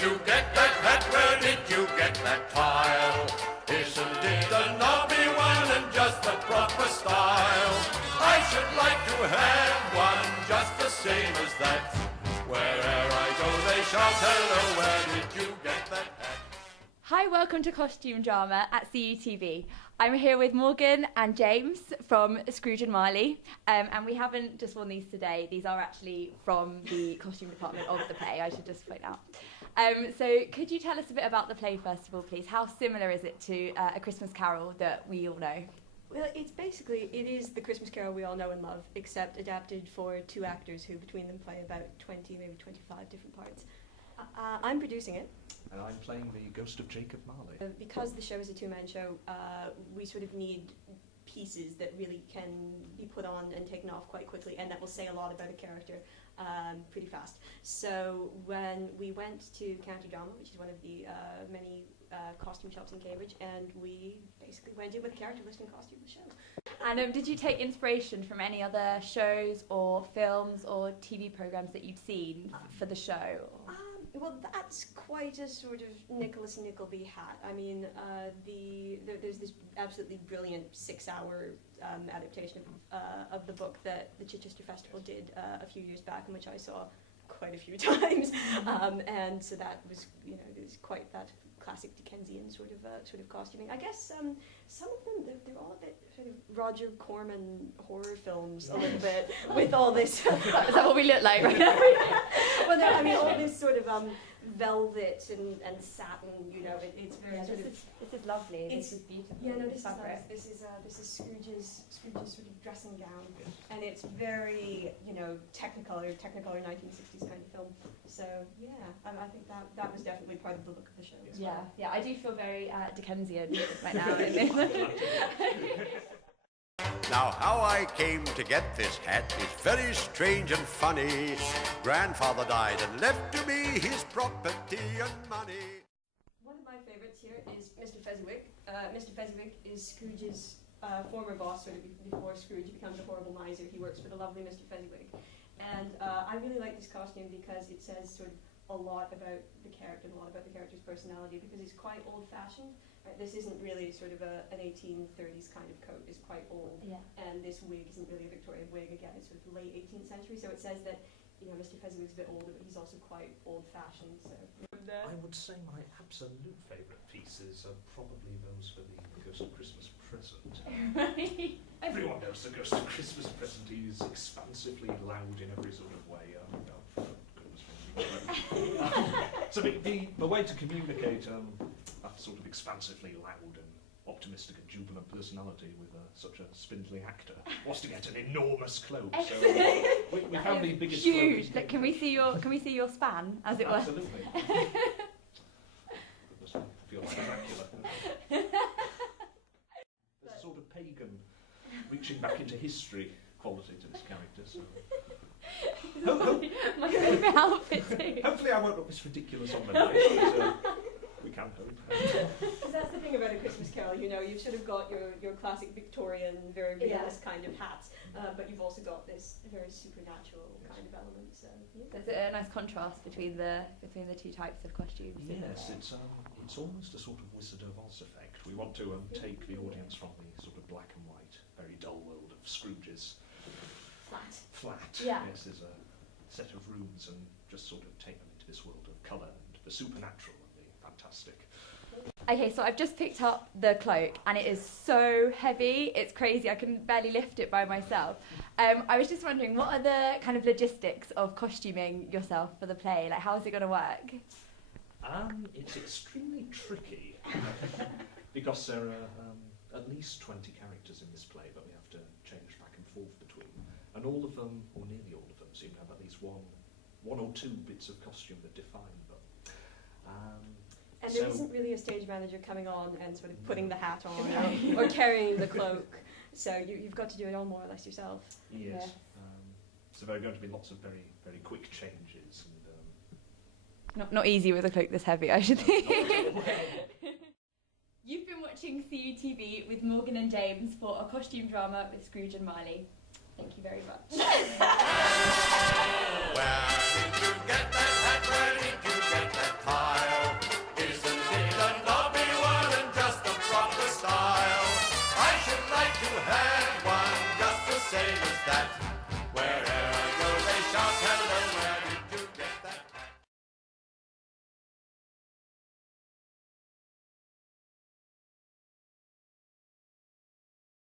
you get that hat? Where did you get that tile? Isn't it a knobby one and just the proper style? I should like to have one just the same as that. Wherever I go they shout, hello, where did you get that hat? Hi, welcome to Costume Drama at CUTV. I'm here with Morgan and James from Scrooge and Marley, and we haven't just worn these today. These are actually from the costume department of the play, I should just point out. So could you tell us a bit about the play first of all, please? How similar is it to A Christmas Carol that we all know? Well, it is the Christmas Carol we all know and love, except adapted for two actors who between them play about 20, maybe 25 different parts. I'm producing it. And I'm playing the ghost of Jacob Marley. Because the show is a two-man show, we sort of need pieces that really can be put on and taken off quite quickly, and that will say a lot about a character pretty fast. So when we went to County Drama, which is one of the many costume shops in Cambridge, and we basically went in with a character list and costume the show. And did you take inspiration from any other shows or films or TV programmes that you've seen for the show? Well, that's quite a sort of Nicholas Nickleby hat. I mean, there's this absolutely brilliant 6-hour adaptation of the book that the Chichester Festival did a few years back, in which I saw quite a few times, and so that was, it was quite that classic Dickensian sort of costuming. I guess some of them they're all a bit sort of Roger Corman horror films a little bit with all this. Is that what we look like right now? Well, no, I mean all this sort of velvet and satin. It's very sort of. This is lovely. This is beautiful. Yeah, no, this fabric. is nice. This is Scrooge's sort of dressing gown, and it's very Technicolor 1960s kind of film. So yeah, I think that was definitely part of the look of the show. As well. Yeah, I do feel very Dickensian right now. Now how I came to get this hat is very strange and funny. Grandfather died and left to me his property and money. One of my favourites here is Mr. Fezziwig. Mr. Fezziwig is Scrooge's former boss, sort of before Scrooge becomes a horrible miser. He works for the lovely Mr. Fezziwig. And I really like this costume because it says sort of a lot about the character and a lot about the character's personality, because he's quite old-fashioned. Right? This isn't really sort of an 1830s kind of coat. It's quite old. Yeah. And this wig isn't really a Victorian wig. Again, it's sort of late 18th century. So it says that Mr. Fezziwig's a bit older, but he's also quite old-fashioned. So I would say my absolute favourite pieces are probably those for the Ghost of Christmas Present. Right. Everyone knows the Ghost of Christmas Present. He is expansively loud in every sort of way. So the way to communicate that sort of expansively loud and optimistic and jubilant personality with such a spindly actor was to get an enormous cloak. So we found the biggest huge. cloak. Can we see your span, as it were? Absolutely. Goodness, I feel like Dracula. There's a sort of pagan reaching back into history quality to this character. So. My favourite outfit too. Hopefully I won't look this ridiculous on the night, but we can hope. Because that's the thing about A Christmas Carol, you've sort of got your classic Victorian, very realist kind of hats, but you've also got this very supernatural kind of element. So There's a nice contrast between the two types of costumes. Yes, it's almost a sort of Wizard of Oz effect. We want to take the audience from the sort of black and white, very dull world of Scrooge's flat. Yeah. Yes, there's a set of rooms and just sort of take them into this world of colour and the supernatural and the fantastic. Okay, so I've just picked up the cloak and it is so heavy, it's crazy, I can barely lift it by myself. I was just wondering, what are the kind of logistics of costuming yourself for the play? Like, how is it going to work? It's extremely tricky because there are at least 20 characters in this play, but we have to change back and forth between. And all of them, or nearly all of them, seem to have at least one or two bits of costume that define them. And there isn't really a stage manager coming on and sort of putting the hat on or carrying the cloak. So you've got to do it all more or less yourself. Yes. Yeah. So there are going to be lots of very, very quick changes. And, Not easy with a cloak this heavy, I should think. You've been watching CUTV with Morgan and James for a costume drama with Scrooge and Marley. Thank you very much. Where did you get